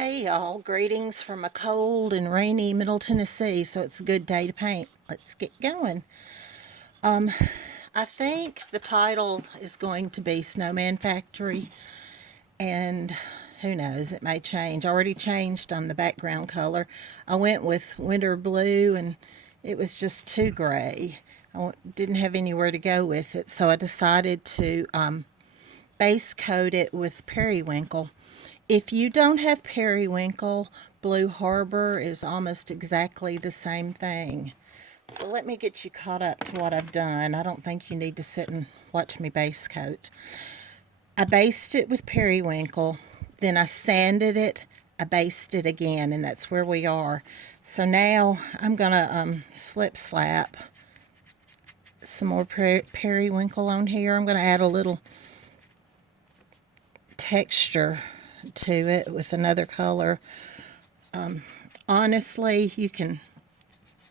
Hey y'all, greetings from a cold and rainy Middle Tennessee, so it's a good day to paint. Let's get going. Um, I think the title is going to be Snowman Factory, and who knows, it may change. Already changed on the background color. I went with winter blue and it was just too gray. Didn't have anywhere to go with it, so I decided to base coat it with periwinkle. If you don't have periwinkle, Blue Harbor is almost exactly the same thing. So let me get you caught up to what I've done. I don't think you need to sit and watch me base coat. I based it with periwinkle, then I sanded it, I based it again, and that's where we are. So now I'm going to slip slap some more periwinkle on here. I'm going to add a little texture to it with another color. Honestly, you can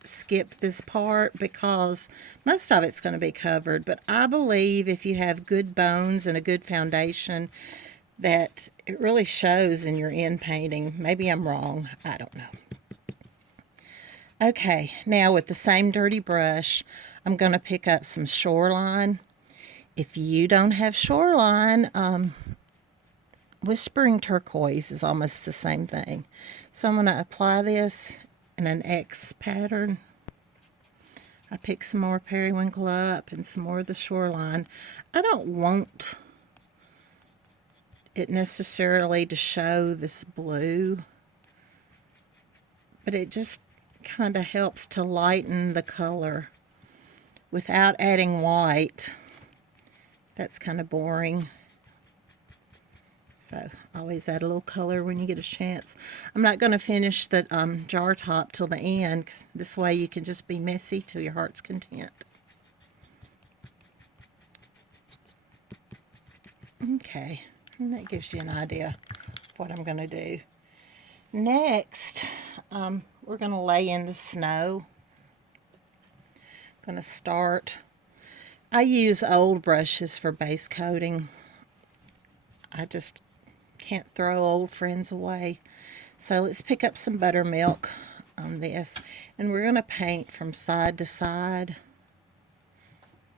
skip this part because most of it's going to be covered, but I believe if you have good bones and a good foundation that it really shows in your end painting. Maybe I'm wrong, I don't know. Okay, now with the same dirty brush, I'm going to pick up some shoreline. If you don't have shoreline, Whispering Turquoise is almost the same thing. So I'm going to apply this in an X pattern. I pick some more periwinkle up and some more of the shoreline. I don't want it necessarily to show this blue, but it just kind of helps to lighten the color without adding white. That's kind of boring. So always add a little color when you get a chance. I'm not going to finish the jar top till the end. This way you can just be messy till your heart's content. Okay, and that gives you an idea of what I'm going to do. Next, we're going to lay in the snow. I'm going to start. I use old brushes for base coating. I just can't throw old friends away. So let's pick up some buttermilk on this, and we're going to paint from side to side.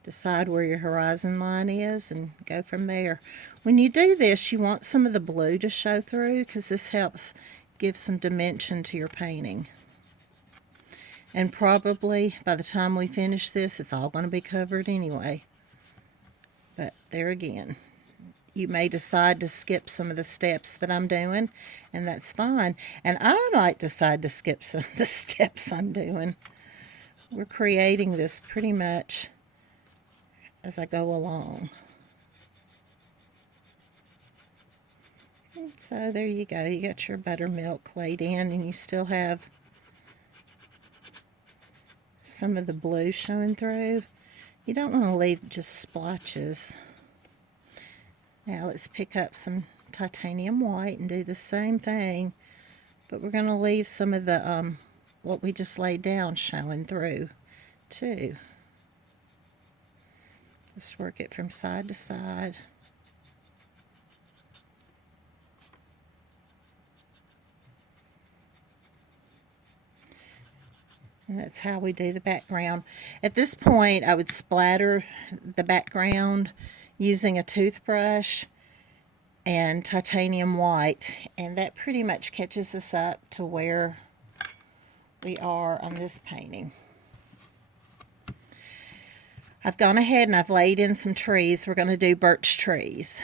Decide where your horizon line is and go from there. When you do this, you want some of the blue to show through because this helps give some dimension to your painting. And probably by the time we finish this, it's all going to be covered anyway. But there again, you may decide to skip some of the steps that I'm doing, and that's fine. And I might decide to skip some of the steps I'm doing. We're creating this pretty much as I go along. And so there you go. You got your buttermilk laid in, and you still have some of the blue showing through. You don't want to leave just splotches. Now let's pick up some titanium white and do the same thing, but we're going to leave some of the what we just laid down showing through too. Just work it from side to side. And that's how we do the background. At this point, I would splatter the background using a toothbrush and titanium white, and that pretty much catches us up to where we are on this painting. I've gone ahead and I've laid in some trees. We're going to do birch trees.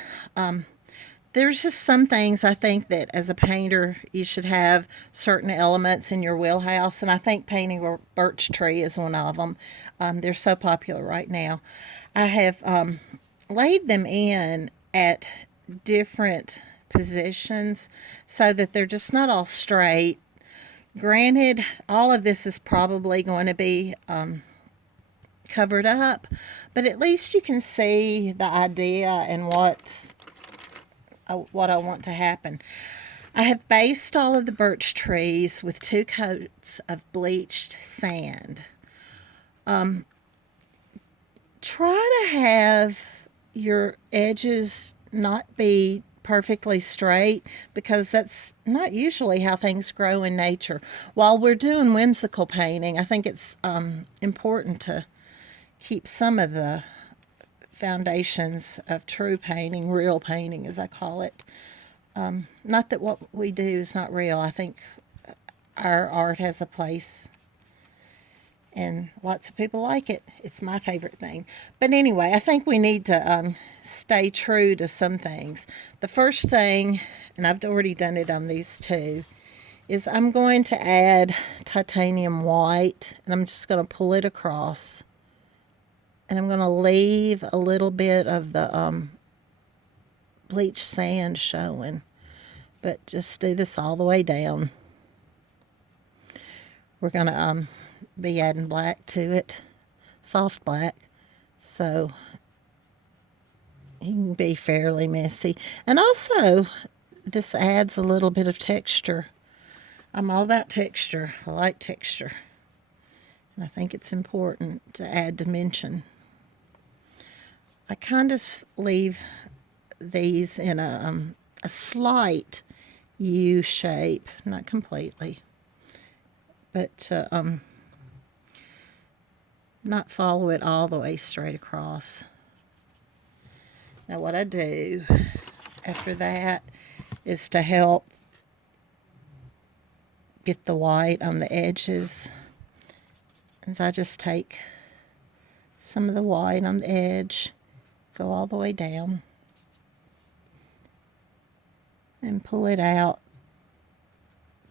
There's just some things I think that as a painter you should have certain elements in your wheelhouse, and I think painting a birch tree is one of them. They're so popular right now. I have laid them in at different positions so that they're just not all straight. Granted, all of this is probably going to be covered up, but at least you can see the idea and what I want to happen. I have based all of the birch trees with 2 coats of bleached sand. Try to have your edges not be perfectly straight, because that's not usually how things grow in nature. While we're doing whimsical painting, I think it's important to keep some of the foundations of true painting, real painting as I call it. Not that what we do is not real. I think our art has a place and lots of people like it. It's my favorite thing. But anyway, I think we need to stay true to some things. The first thing, and I've already done it on these two, is I'm going to add titanium white, and I'm just going to pull it across. And I'm going to leave a little bit of the bleached sand showing. But just do this all the way down. We're going to be adding black to it, soft black, so it can be fairly messy. And also, this adds a little bit of texture. I'm all about texture. I like texture. And I think it's important to add dimension. I kind of leave these in a slight U shape, not completely, but not follow it all the way straight across. Now what I do after that is to help get the white on the edges, is I just take some of the white on the edge, go all the way down, and pull it out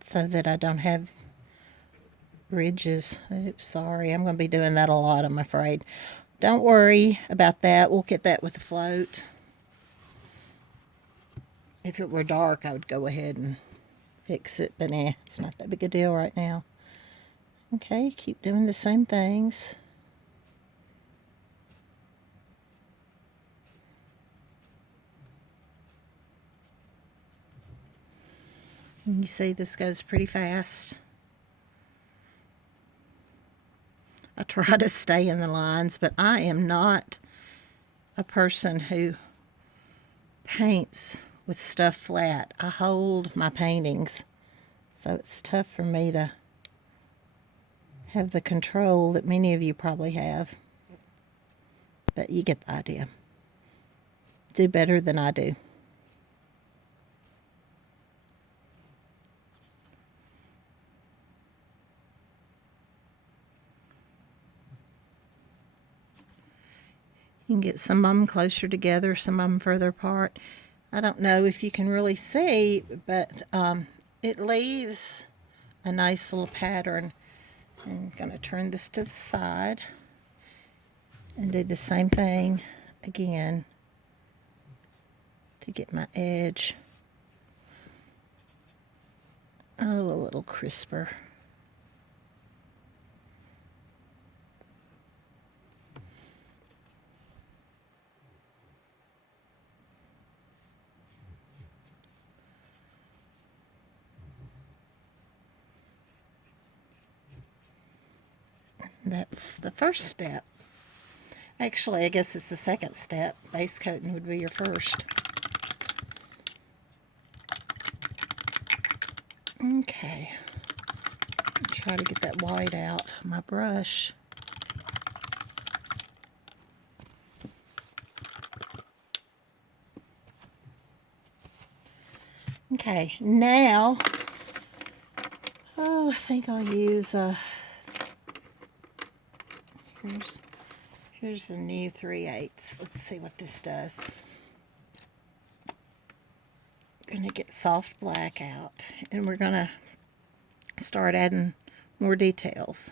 so that I don't have ridges. Oops, sorry, I'm going to be doing that a lot, I'm afraid. Don't worry about that. We'll get that with the float. If it were dark, I would go ahead and fix it, but it's not that big a deal right now. Okay, keep doing the same things. And you see this goes pretty fast. I try to stay in the lines, but I am not a person who paints with stuff flat. I hold my paintings, so it's tough for me to have the control that many of you probably have. But you get the idea. Do better than I do. You can get some of them closer together, some of them further apart. I don't know if you can really see, but it leaves a nice little pattern. I'm going to turn this to the side and do the same thing again to get my edge, a little crisper. That's the first step. Actually, I guess it's the second step. Base coating would be your first. Okay. Try to get that white out of my brush. Okay, now, I think I'll use here's the new 3/8. Let's see what this does. Going to get soft black out, and we're going to start adding more details.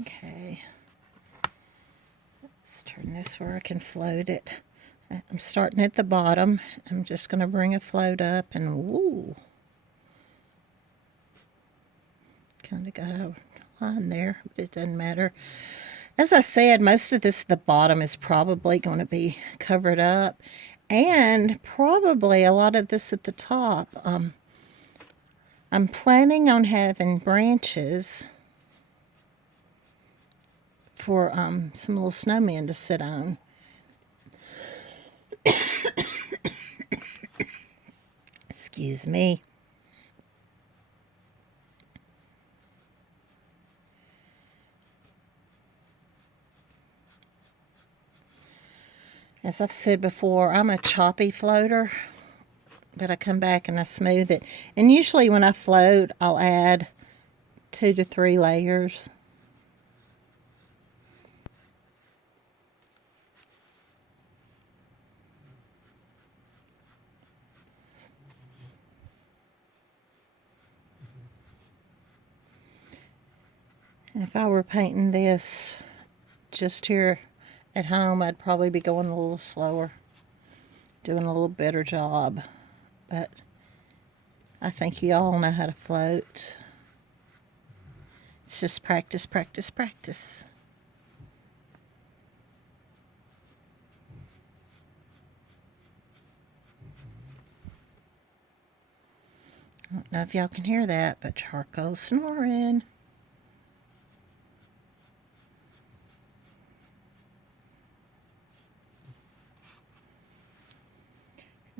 Okay, let's turn this where I can float it. I'm starting at the bottom. I'm just going to bring a float up, and woo, kind of got a line there, but it doesn't matter. As I said, most of this at the bottom is probably going to be covered up, and probably a lot of this at the top. I'm planning on having branches for some little snowmen to sit on. Excuse me. As I've said before, I'm a choppy floater, but I come back and I smooth it. And usually when I float, I'll add 2 to 3 layers. And if I were painting this just here at home, I'd probably be going a little slower, doing a little better job. But I think you all know how to float. It's just practice, practice, practice. I don't know if y'all can hear that, but charcoal snoring.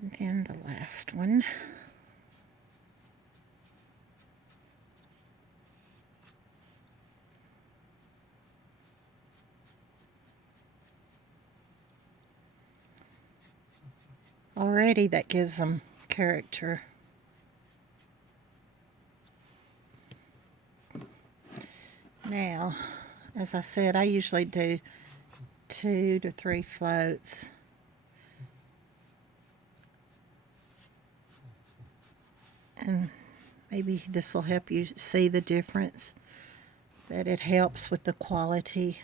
And then the last one. Already that gives them character. Now, as I said, I usually do 2 to 3 floats. And maybe this will help you see the difference, that it helps with the quality.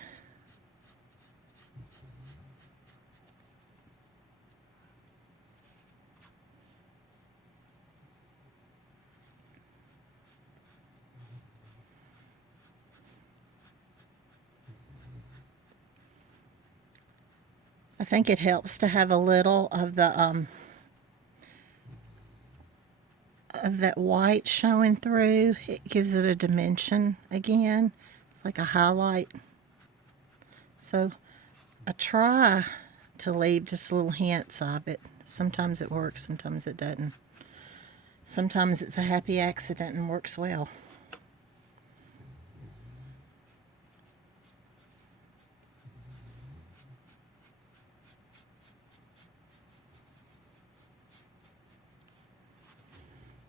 I think it helps to have a little of the of that white showing through. It gives it a dimension again. It's like a highlight. So I try to leave just little hints of it. Sometimes it works, sometimes it doesn't. Sometimes it's a happy accident and works well.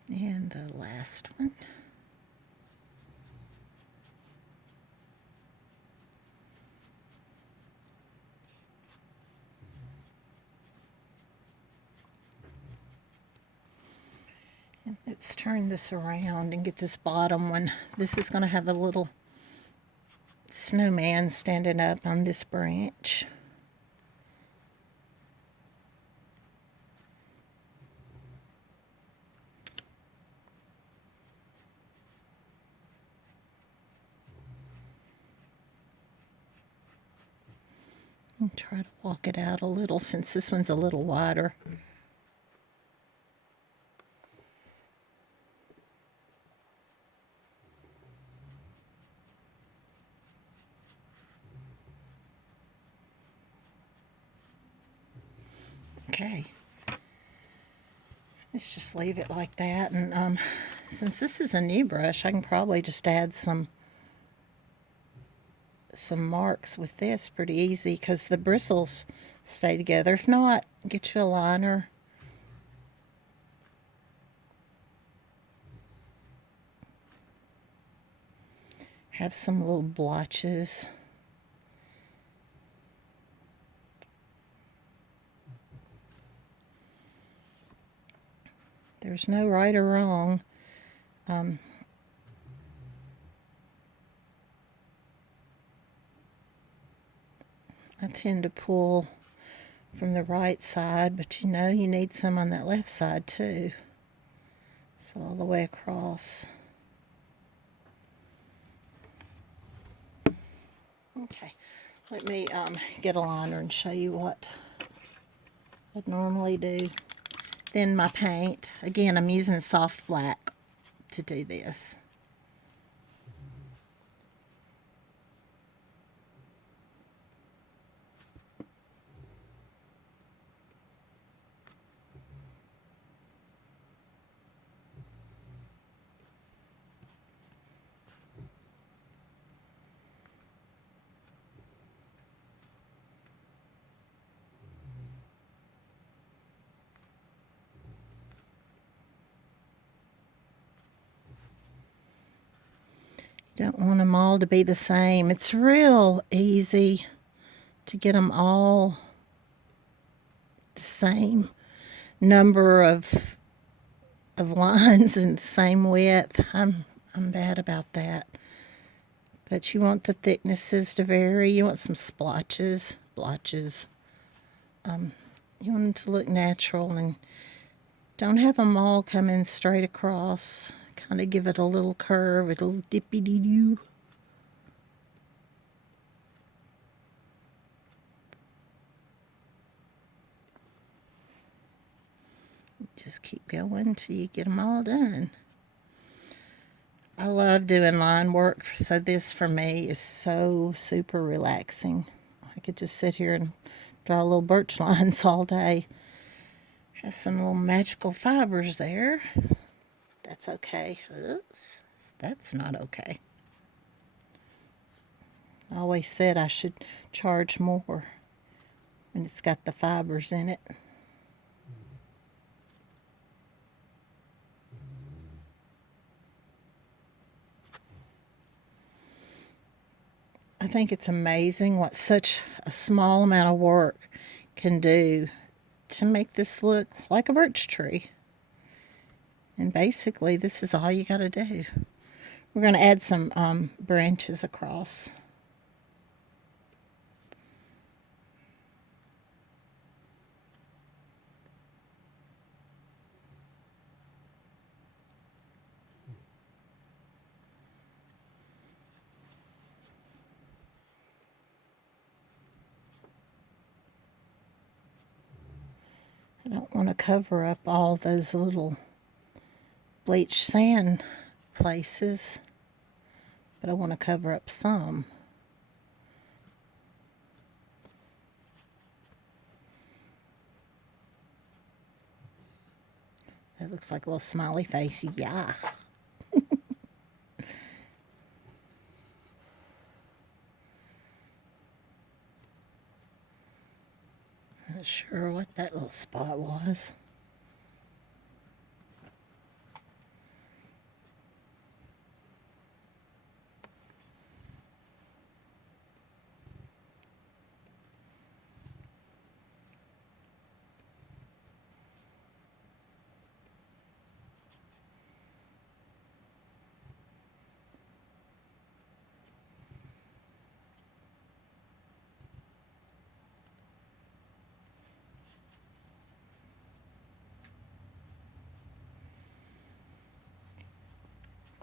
And the last one. And let's turn this around and get this bottom one. This is going to have a little snowman standing up on this branch. And try to walk it out a little since this one's a little wider. Okay, let's just leave it like that. And since this is a new brush, I can probably just add some marks with this pretty easy because the bristles stay together. If not, get you a liner. Have some little blotches. There's no right or wrong. I tend to pull from the right side, but you know, you need some on that left side too. So all the way across. Okay, let me get a liner and show you what I'd normally do. Then my paint, again, I'm using soft black to do this. You don't want them all to be the same. It's real easy to get them all the same number of lines and the same width. I'm bad about that. But you want the thicknesses to vary. You want some blotches. You want them to look natural, and don't have them all coming straight across. Kind of give it a little curve, a little dippy-dee-doo. Just keep going till you get them all done. I love doing line work, so this for me is so super relaxing. I could just sit here and draw little birch lines all day. Have some little magical fibers there. That's okay. Oops, that's not okay. I always said I should charge more when it's got the fibers in it. I think it's amazing what such a small amount of work can do to make this look like a birch tree. And basically, this is all you got to do. We're going to add some branches across. I don't want to cover up all those little bleached sand places, but I want to cover up some. That looks like a little smiley face. Yeah. Not sure what that little spot was.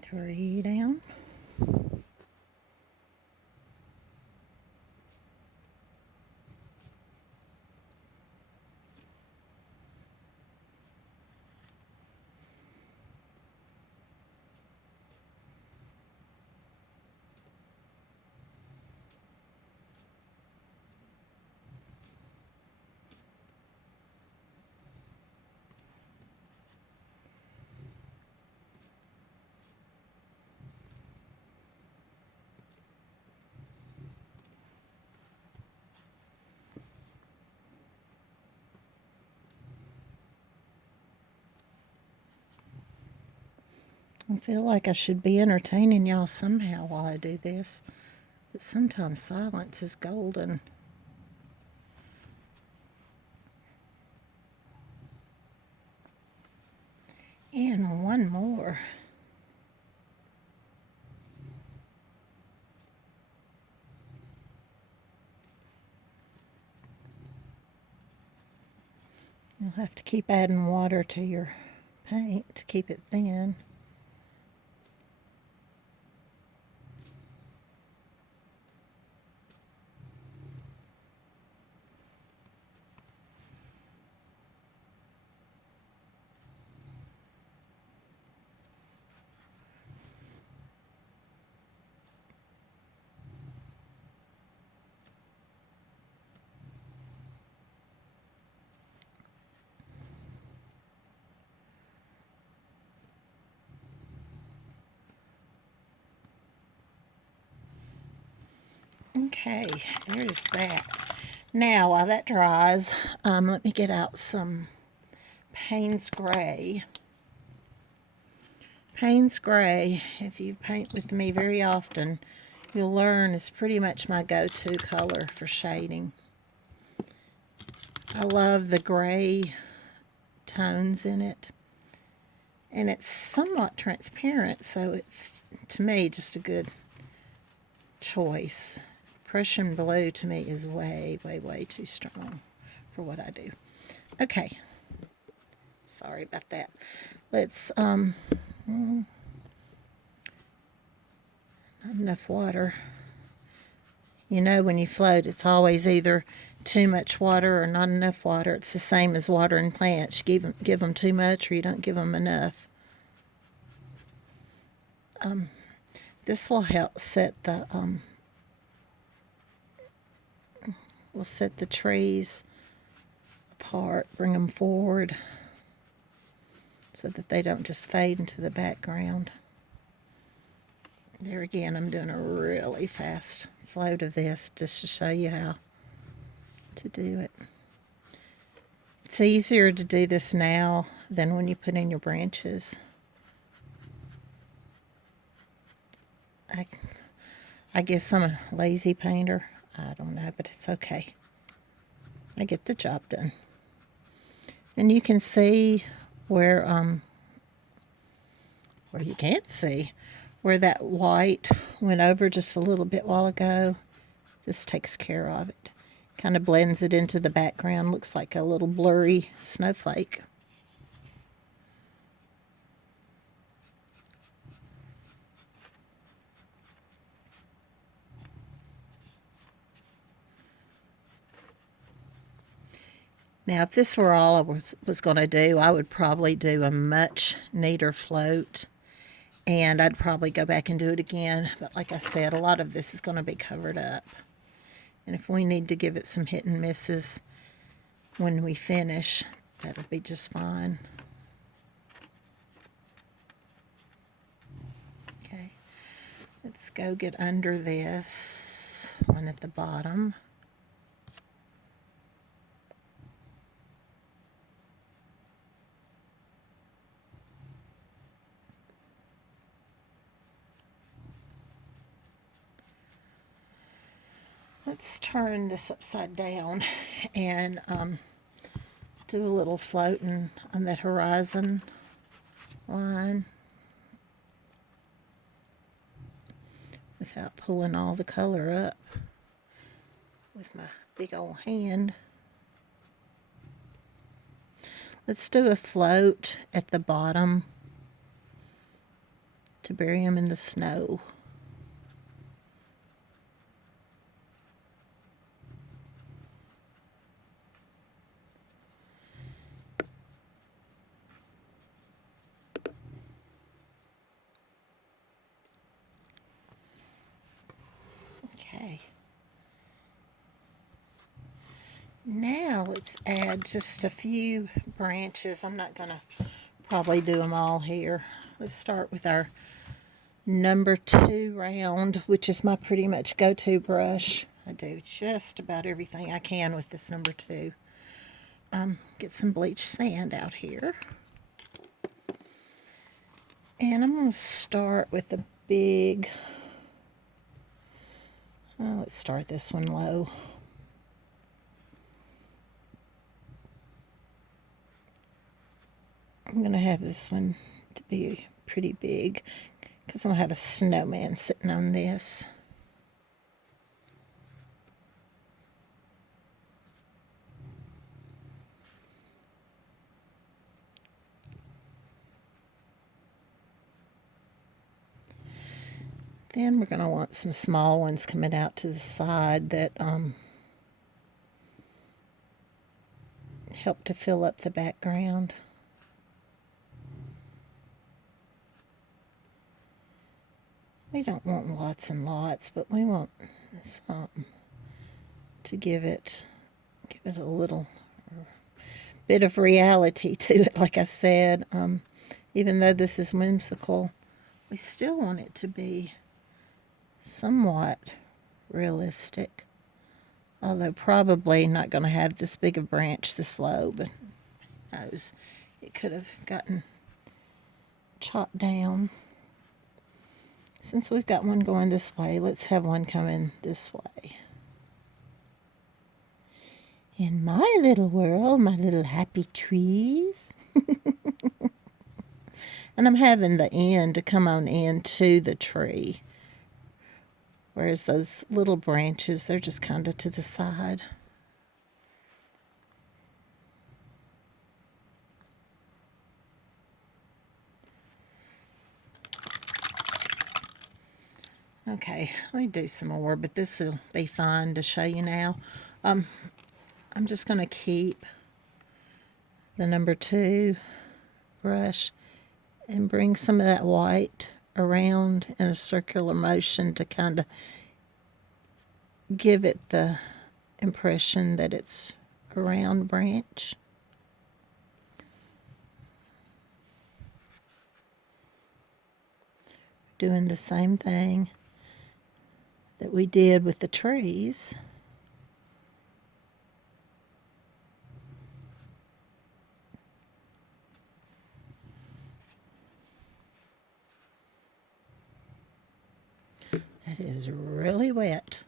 Three down. I feel like I should be entertaining y'all somehow while I do this, but sometimes silence is golden. And one more. You'll have to keep adding water to your paint to keep it thin. Okay, there's that. Now, while that dries, let me get out some Payne's Gray. Payne's Gray, if you paint with me very often, you'll learn is pretty much my go-to color for shading. I love the gray tones in it. And it's somewhat transparent, so it's, to me, just a good choice. Prussian blue, to me, is way, way, way too strong for what I do. Okay. Sorry about that. Let's, not enough water. You know, when you float, it's always either too much water or not enough water. It's the same as watering plants. You give them too much or you don't give them enough. This will help set the will set the trees apart, bring them forward so that they don't just fade into the background. There again, I'm doing a really fast float of this just to show you how to do it. It's easier to do this now than when you put in your branches. I guess I'm a lazy painter. I don't know, but it's okay. I get the job done. And you can see where you can't see where that white went over just a little bit while ago. This takes care of it. Kind of blends it into the background. Looks like a little blurry snowflake. Now, if this were all I was going to do, I would probably do a much neater float. And I'd probably go back and do it again. But like I said, a lot of this is going to be covered up. And if we need to give it some hit and misses when we finish, that'll be just fine. Okay. Let's go get under this one at the bottom. Let's turn this upside down and do a little floating on that horizon line without pulling all the color up with my big old hand. Let's do a float at the bottom to bury them in the snow. Okay. Now let's add just a few branches. I'm not going to probably do them all here. Let's start with our number 2 round, which is my pretty much go-to brush. I do just about everything I can with this number 2. Get some bleached sand out here. And I'm going to start with a big, let's start this one low. I'm going to have this one to be pretty big because I'm going to have a snowman sitting on this. Then we're going to want some small ones coming out to the side that help to fill up the background. We don't want lots and lots, but we want some to give it a little bit of reality to it. Like I said, even though this is whimsical, we still want it to be somewhat realistic. Although probably not going to have this big a branch this low, but who knows. It could have gotten chopped down. Since we've got one going this way, let's have one coming this way. In my little world, my little happy trees. And I'm having the end to come on into the tree. Whereas those little branches, they're just kind of to the side. Okay, let me do some more, but this will be fun to show you now. I'm just going to keep the number 2 brush and bring some of that white around in a circular motion to kind of give it the impression that it's a round branch. Doing the same thing that we did with the trees. It is really wet.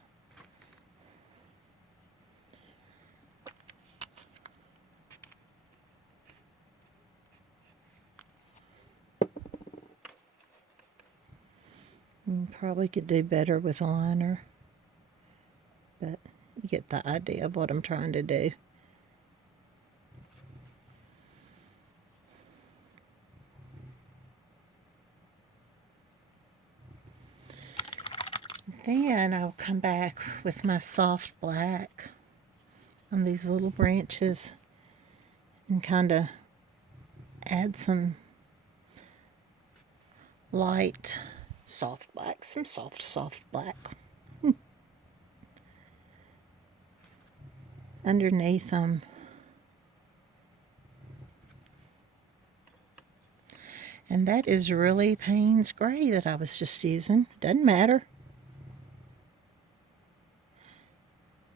Probably could do better with a liner, but you get the idea of what I'm trying to do. Then I'll come back with my soft black on these little branches and kind of add some light soft black, some soft black underneath them. And that is really Payne's Gray that I was just using. Doesn't matter.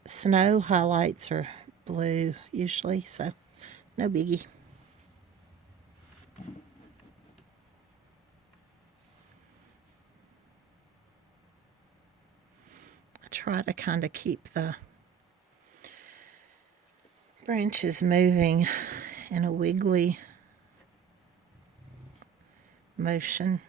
Snow highlights are blue usually, so no biggie. I try to kind of keep the branches moving in a wiggly motion.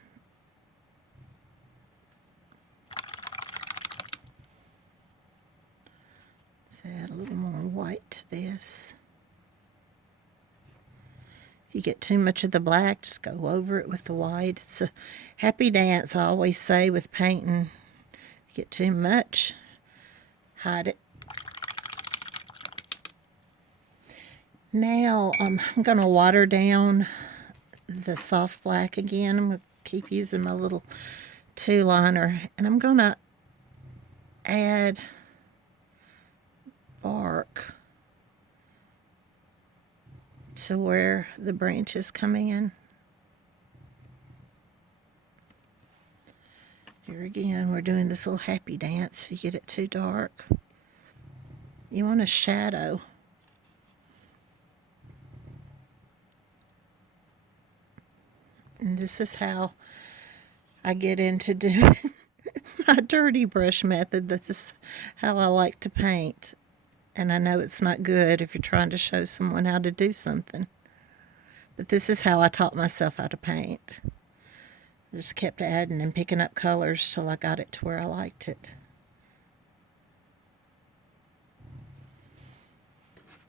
Let's add a little more white to this. If you get too much of the black, just go over it with the white. It's a happy dance, I always say, with painting. If you get too much, hide it. Now I'm going to water down the soft black again. I'm going to keep using my little 2-liner, and I'm going to add bark to where the branch is coming in. Here again, we're doing this little happy dance. If you get it too dark, you want a shadow. And this is how I get into doing my dirty brush method. This is how I like to paint. And I know it's not good if you're trying to show someone how to do something. But this is how I taught myself how to paint. I just kept adding and picking up colors till I got it to where I liked it.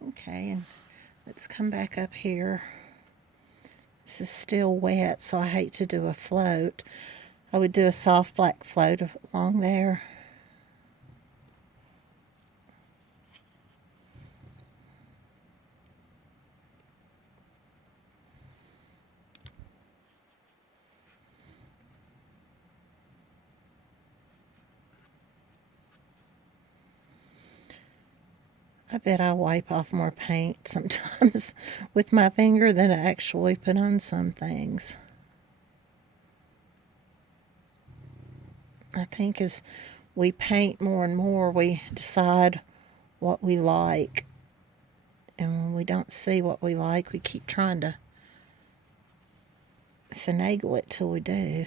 Okay, and let's come back up here. This is still wet, so I hate to do a float. I would do a soft black float along there. I bet I wipe off more paint sometimes with my finger than I actually put on some things. I think as we paint more and more, we decide what we like. And when we don't see what we like, we keep trying to finagle it till we do.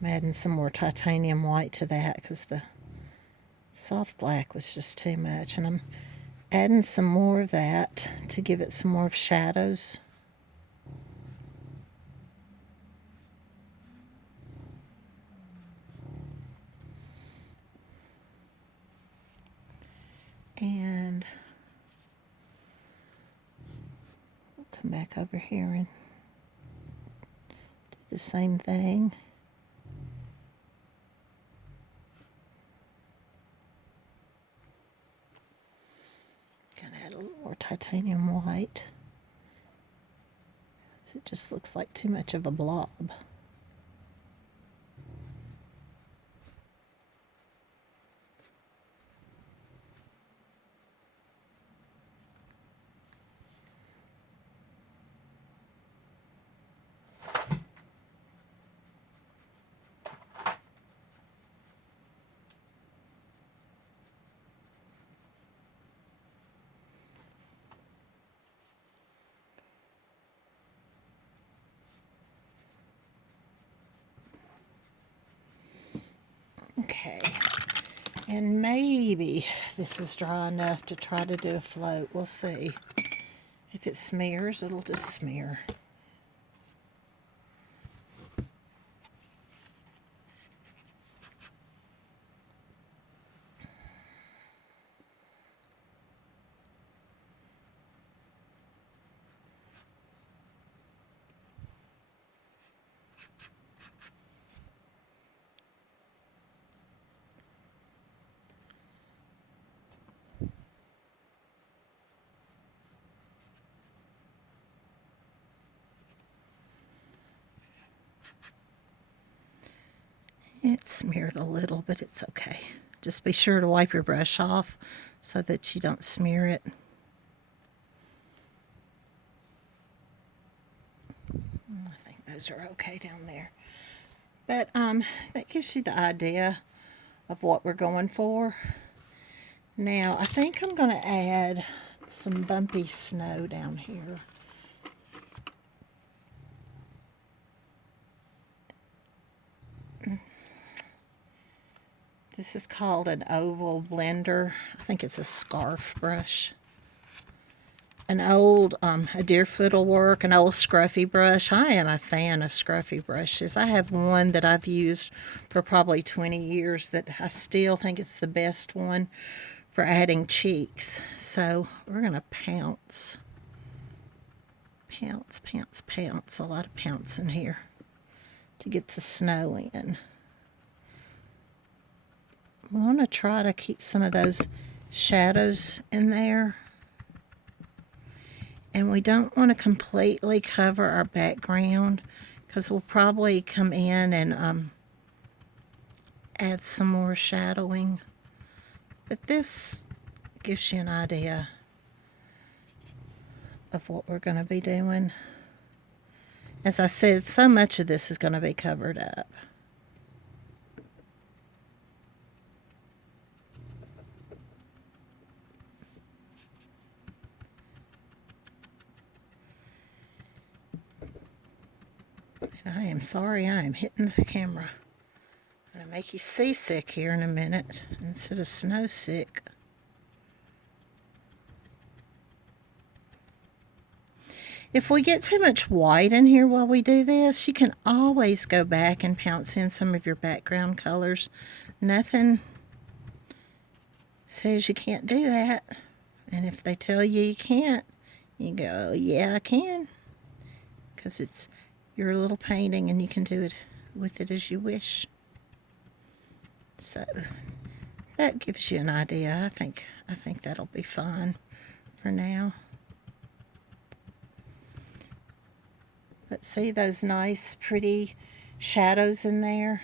I'm adding some more titanium white to that because the soft black was just too much. And I'm adding some more of that to give it some more of shadows. And we'll come back over here and do the same thing. Gonna add a little more titanium white. It just looks like too much of a blob. Okay, and maybe this is dry enough to try to do a float. We'll see. If it smears, it'll just smear. It smeared a little, but it's okay. Just be sure to wipe your brush off so that you don't smear it. I think those are okay down there. But that gives you the idea of what we're going for. Now, I think I'm going to add some bumpy snow down here. This is called an oval blender. I think it's a scarf brush. An old, a Deerfoot will work, an old scruffy brush. I am a fan of scruffy brushes. I have one that I've used for probably 20 years that I still think it's the best one for adding cheeks. So we're going to pounce. Pounce, pounce, pounce. A lot of pounce in here to get the snow in. I want to try to keep some of those shadows in there. And we don't want to completely cover our background because we'll probably come in and add some more shadowing. But this gives you an idea of what we're going to be doing. As I said, so much of this is going to be covered up. And I am sorry I am hitting the camera. I'm going to make you seasick here in a minute instead of snow sick. If we get too much white in here while we do this, you can always go back and pounce in some of your background colors. Nothing says you can't do that. And if they tell you you can't, you go, yeah, I can. Because it's your little painting and you can do it with it as you wish. So that gives you an idea. I think that'll be fine for now. But see those nice, pretty shadows in there?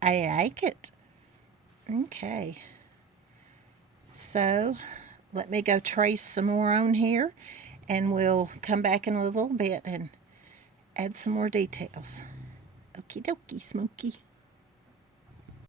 I like it. Okay. So let me go trace some more on here, and we'll come back in a little bit and add some more details. Okie dokie, Smokey.